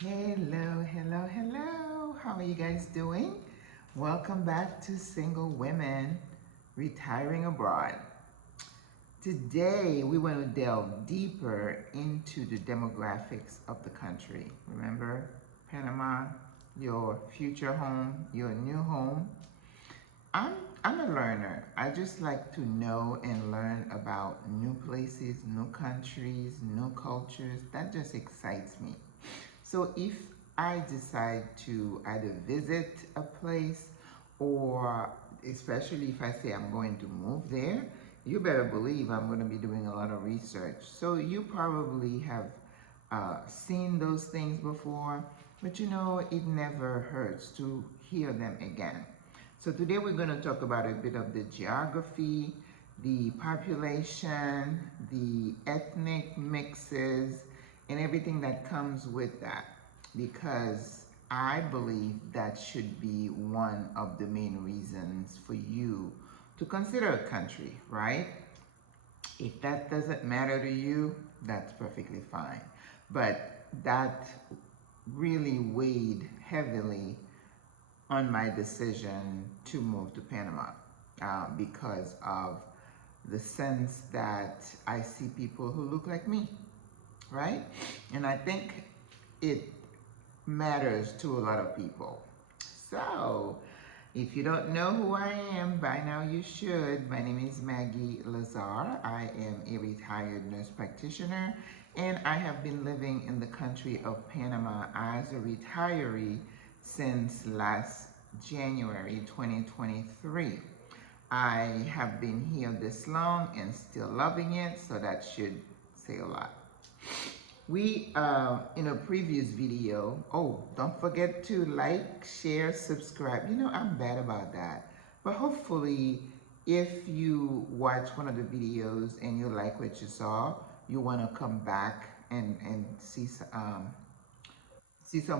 Hello, hello, hello. How are you guys doing? Welcome back to Single Women Retiring Abroad. Today, we want to delve deeper into the demographics of the country. Remember, Panama, your future home, your new home. I'm, I'm a learner. I just like to know and learn about new places, new countries, new cultures. That just excites me. So if I decide to either visit a place or especially if I say I'm going to move there, you better believe I'm going to be doing a lot of research. So you probably have seen those things before, but it never hurts to hear them again. So today we're going to talk about a bit of the geography, the population, the ethnic mixes, and everything that comes with that, because I believe that should be one of the main reasons for you to consider a country, right? If that doesn't matter to you, that's perfectly fine. But that really weighed heavily on my decision to move to Panama because of the sense that I see people who look like me, right? And I think it matters to a lot of people. So, if you don't know who I am, by now you should. My name is Maggie Lazar. I am a retired nurse practitioner, and I have been living in the country of Panama as a retiree since last January 2023. I have been here this long and still loving it, so that should say a lot. We, in a previous video, oh, don't forget to like, share, subscribe. I'm bad about that. But hopefully, if you watch one of the videos and you like what you saw, you want to come back and see some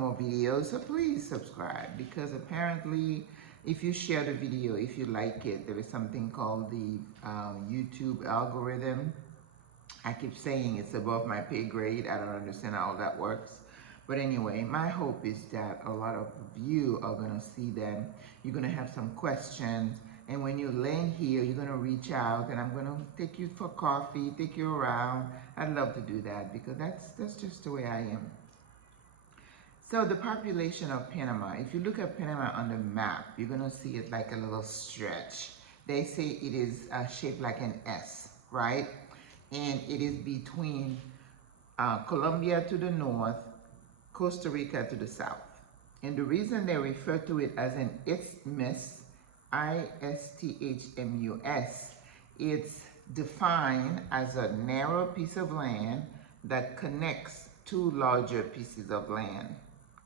more videos. So please subscribe, because apparently, if you share the video, if you like it, there is something called the YouTube algorithm. I keep saying it's above my pay grade. I don't understand how that works. But anyway, my hope is that a lot of you are going to see them. You're going to have some questions. And when you land here, you're going to reach out and I'm going to take you for coffee, take you around. I'd love to do that because that's just the way I am. So the population of Panama, if you look at Panama on the map, you're going to see it like a little stretch. They say it is shaped like an S, right? And it is between Colombia to the north, Costa Rica to the south. And the reason they refer to it as an isthmus, ISTHMUS, it's defined as a narrow piece of land that connects two larger pieces of land,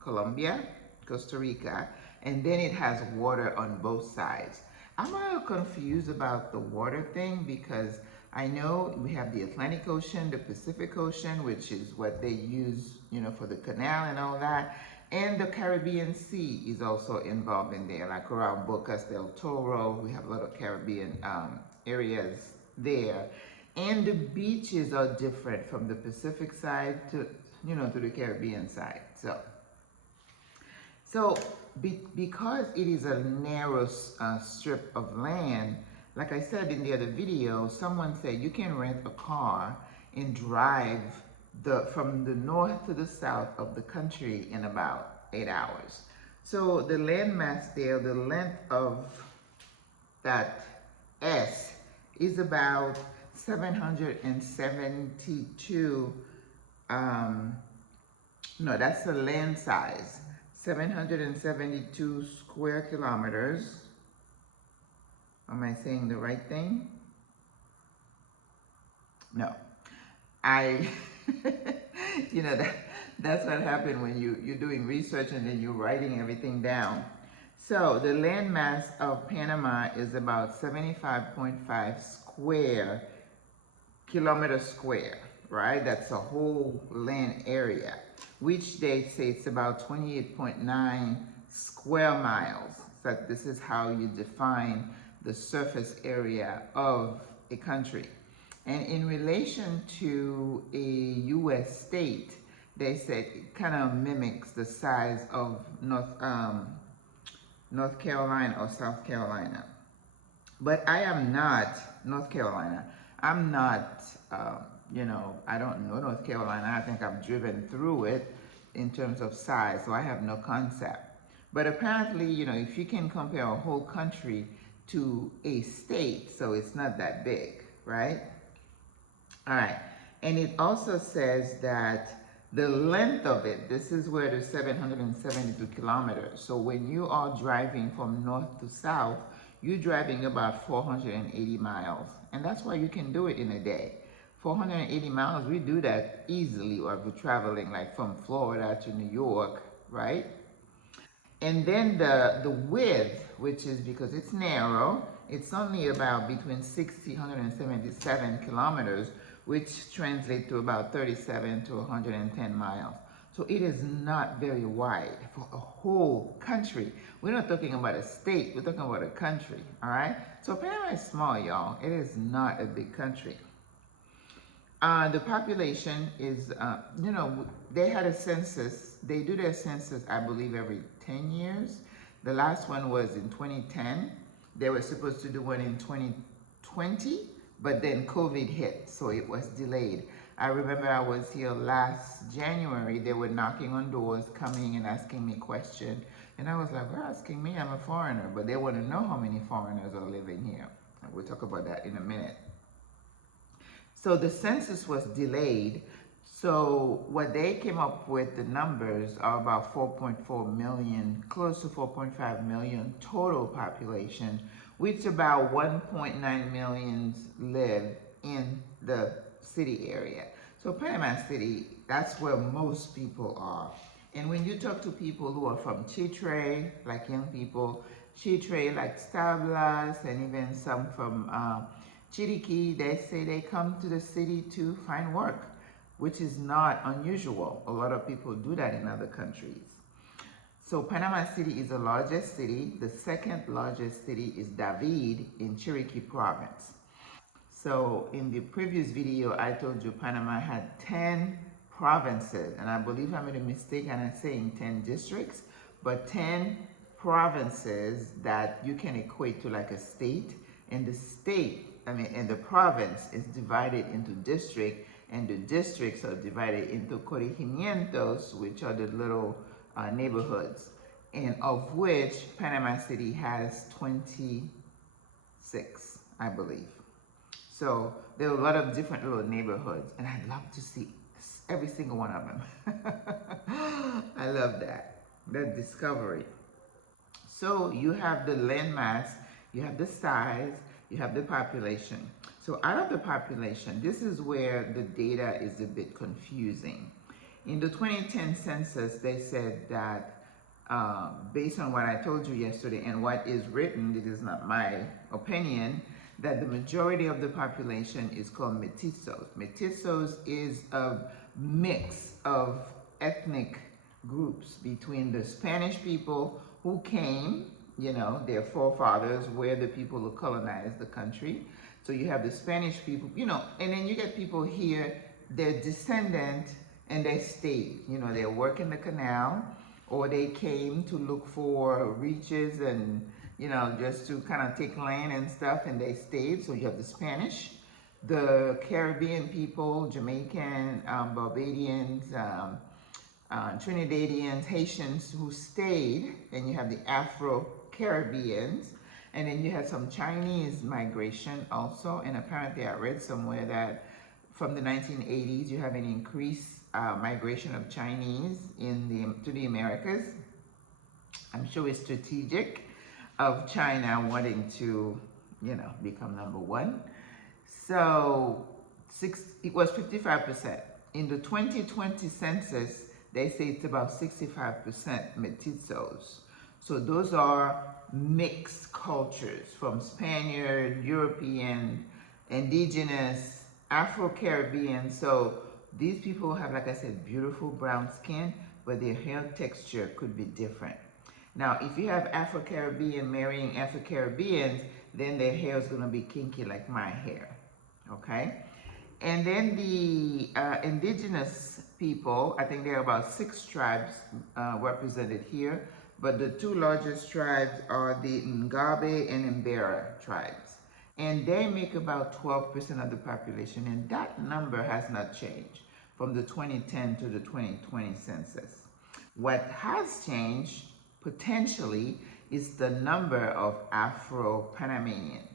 Colombia, Costa Rica, and then it has water on both sides. I'm a little confused about the water thing because I know we have the Atlantic Ocean, the Pacific Ocean, which is what they use, for the canal and all that. And the Caribbean Sea is also involved in there, like around Bocas del Toro. We have a lot of Caribbean areas there. And the beaches are different from the Pacific side to the Caribbean side. So because it is a narrow strip of land, like I said in the other video, someone said you can rent a car and drive from the north to the south of the country in about 8 hours. So the landmass there, the length of that S is about 772, no, that's the land size, 772 square kilometers. Am I saying the right thing? No. That's what happened when you're doing research and then you're writing everything down. So the landmass of Panama is about 75.5 kilometers square, right? That's a whole land area, which they say it's about 28.9 square miles. So this is how you define the surface area of a country. And in relation to a U.S. state, they said it kind of mimics the size of North Carolina or South Carolina. But I am not North Carolina. I'm not, I don't know North Carolina. I think I've driven through it in terms of size, so I have no concept. But apparently, if you can compare a whole country to a state, so it's not that big, right? All right. And it also says that the length of it, this is where the 772 kilometers. So when you are driving from north to south, you're driving about 480 miles. And that's why you can do it in a day. 480 miles, we do that easily, or if we're traveling like from Florida to New York, right? And then the width, which is because it's narrow, it's only about between 60 177 kilometers, which translates to about 37 to 110 miles. So it is not very wide for a whole country. We're not talking about a state, we're talking about a country, all right? So Panama is small, y'all. It is not a big country. The population is, they had a census. They do their census, I believe, every 10 years. The last one was in 2010. They were supposed to do one in 2020, but then COVID hit, so it was delayed. I remember I was here last January. They were knocking on doors, coming and asking me questions. And I was like, they're asking me, I'm a foreigner, but they want to know how many foreigners are living here. And we'll talk about that in a minute. So the census was delayed. So what they came up with, the numbers are about 4.4 million, close to 4.5 million total population, which about 1.9 million live in the city area. So Panama City, that's where most people are. And when you talk to people who are from Chitre, like young people, Chitre, like Stablas, and even some from Chiriquí, they say they come to the city to find work, which is not unusual. A lot of people do that in other countries. So Panama City is the largest city. The second largest city is David in Chiriquí province. So in the previous video, I told you Panama had 10 provinces, and I believe I made a mistake and I'm saying 10 districts, but 10 provinces that you can equate to like a state. And the state, and the province is divided into district, and the districts are divided into corregimientos, which are the little neighborhoods, and of which Panama City has 26, I believe. So there are a lot of different little neighborhoods, and I'd love to see every single one of them. I love that discovery. So you have the landmass, you have the size, you have the population. So out of the population, this is where the data is a bit confusing. In the 2010 census, they said that based on what I told you yesterday and what is written, this is not my opinion, that the majority of the population is called mestizos. Mestizos is a mix of ethnic groups between the Spanish people who came, their forefathers were the people who colonized the country. So you have the Spanish people, and then you get people here, they're descendant and they stayed. They work in the canal, or they came to look for riches and, just to kind of take land and stuff, and they stayed. So you have the Spanish, the Caribbean people, Jamaican, Barbadians, Trinidadians, Haitians who stayed, and you have the Afro-Caribbeans, and then you had some Chinese migration also, and apparently I read somewhere that from the 1980s you have an increased migration of Chinese to the Americas. I'm sure it's strategic of China wanting to, become number one. So it was 55%. In the 2020 census, they say it's about 65% mestizos. So those are mixed cultures from Spaniard, European, indigenous, Afro-Caribbean. So these people have, like I said, beautiful brown skin, but their hair texture could be different. Now, if you have Afro-Caribbean marrying Afro-Caribbeans, then their hair is going to be kinky like my hair, okay? And then the indigenous people. I think there are about 6 tribes represented here, but the 2 largest tribes are the Ngabe and Mbera tribes. And they make about 12% of the population, and that number has not changed from the 2010 to the 2020 census. What has changed, potentially, is the number of Afro-Panamanians.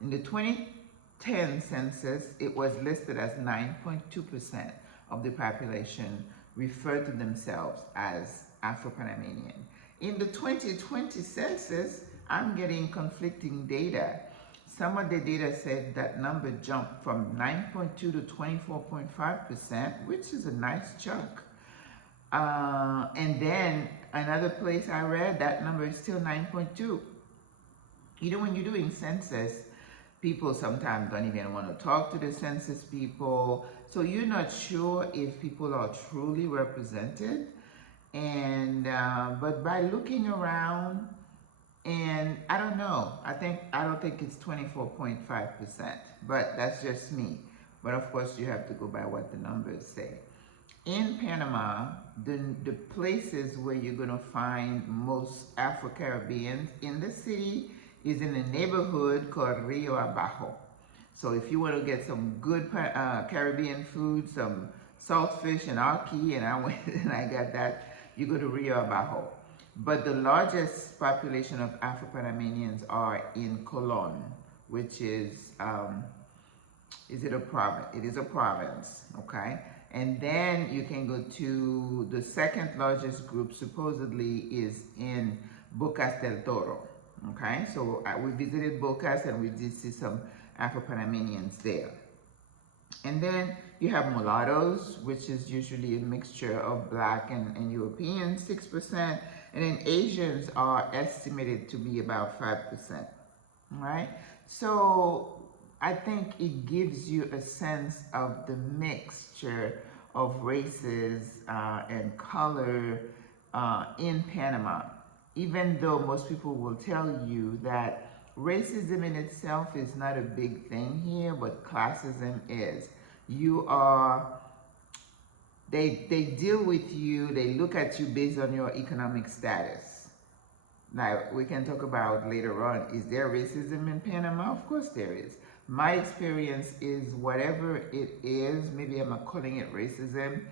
In the 2010 census, it was listed as 9.2% of the population referred to themselves as Afro-Panamanian. In the 2020 census, I'm getting conflicting data. Some of the data said that number jumped from 9.2 to 24.5%, which is a nice chunk. And then another place I read, that number is still 9.2. You know, when you're doing census, people sometimes don't even want to talk to the census people. So you're not sure if people are truly represented. And but by looking around, and I don't know, I don't think it's 24.5%, but that's just me. But of course you have to go by what the numbers say. In Panama, the places where you're going to find most Afro-Caribbeans in the city is in a neighborhood called Rio Abajo. So if you want to get some good Caribbean food, some saltfish and ackee, and I went and I got that, you go to Rio Abajo. But the largest population of Afro-Panamanians are in Colón, which is it a province? It is a province, okay? And then you can go to the second largest group, supposedly, is in Bocas del Toro, okay? So we visited Bocas and we did see some Afro-Panamanians there. And then you have mulattoes, which is usually a mixture of black and European, 6%. And then Asians are estimated to be about 5%, right? So I think it gives you a sense of the mixture of races and color in Panama, even though most people will tell you that racism in itself is not a big thing here, but classism is. They deal with you, they look at you based on your economic status. Now, we can talk about later on, is there racism in Panama? Of course there is. My experience is whatever it is, maybe I'm not calling it racism,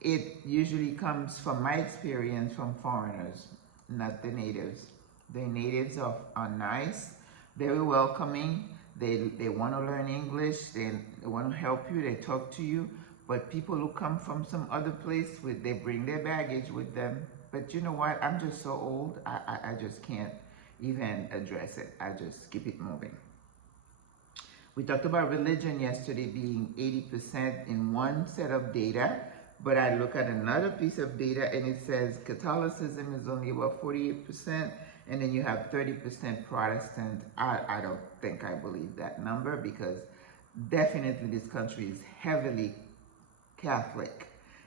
it usually comes from my experience from foreigners, not the natives. The natives are nice, very welcoming, they want to learn English, they want to help you, they talk to you, but people who come from some other place, they bring their baggage with them. But you know what, I'm just so old, I just can't even address it. I just keep it moving. We talked about religion yesterday being 80% in one set of data, but I look at another piece of data and it says Catholicism is only about 48%, and then you have 30% Protestant. I don't think I believe that number, because definitely this country is heavily Catholic.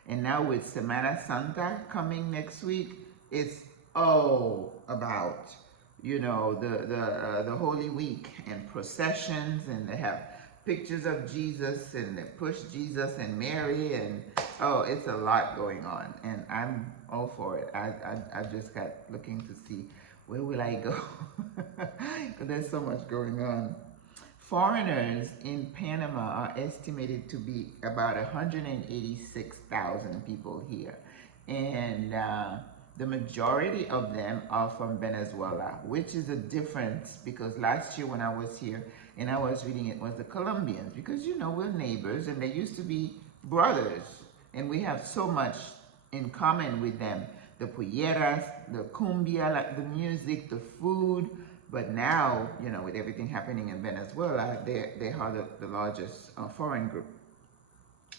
And now with Semana Santa coming next week, it's all about, you know, the Holy Week and processions, and they have pictures of Jesus and they push Jesus and Mary, and oh, it's a lot going on, and I'm all for it. I just got looking to see where will I go because there's so much going on. Foreigners in Panama are estimated to be about 186,000 people here, and the majority of them are from Venezuela, which is a difference, because last year when I was here and I was reading, it was the Colombians, because you know we're neighbors and they used to be brothers and we have so much in common with them. The polleras, the cumbia, the music, the food. But now, you know, with everything happening in Venezuela, they are the largest foreign group.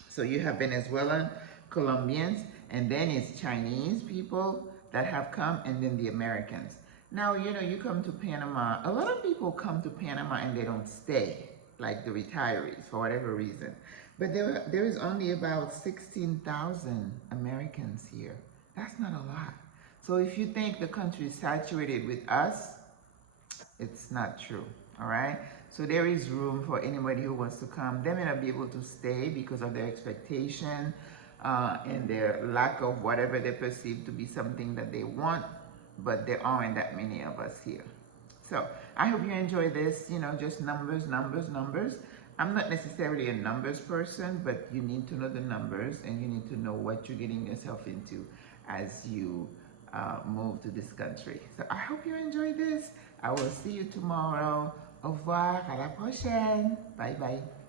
So you have Venezuelan, Colombians, and then it's Chinese people that have come, and then the Americans. Now, you know, you come to Panama, a lot of people come to Panama and they don't stay, like the retirees, for whatever reason. But there is only about 16,000 Americans here. That's not a lot. So if you think the country is saturated with us, it's not true, all right? So there is room for anybody who wants to come. They may not be able to stay because of their expectation. and their lack of whatever they perceive to be something that they want, but there aren't that many of us here. So I hope you enjoy this, just numbers, numbers, numbers. I'm not necessarily a numbers person, but you need to know the numbers and you need to know what you're getting yourself into as you move to this country. So I hope you enjoy this. I will see you tomorrow. Au revoir, à la prochaine. Bye bye.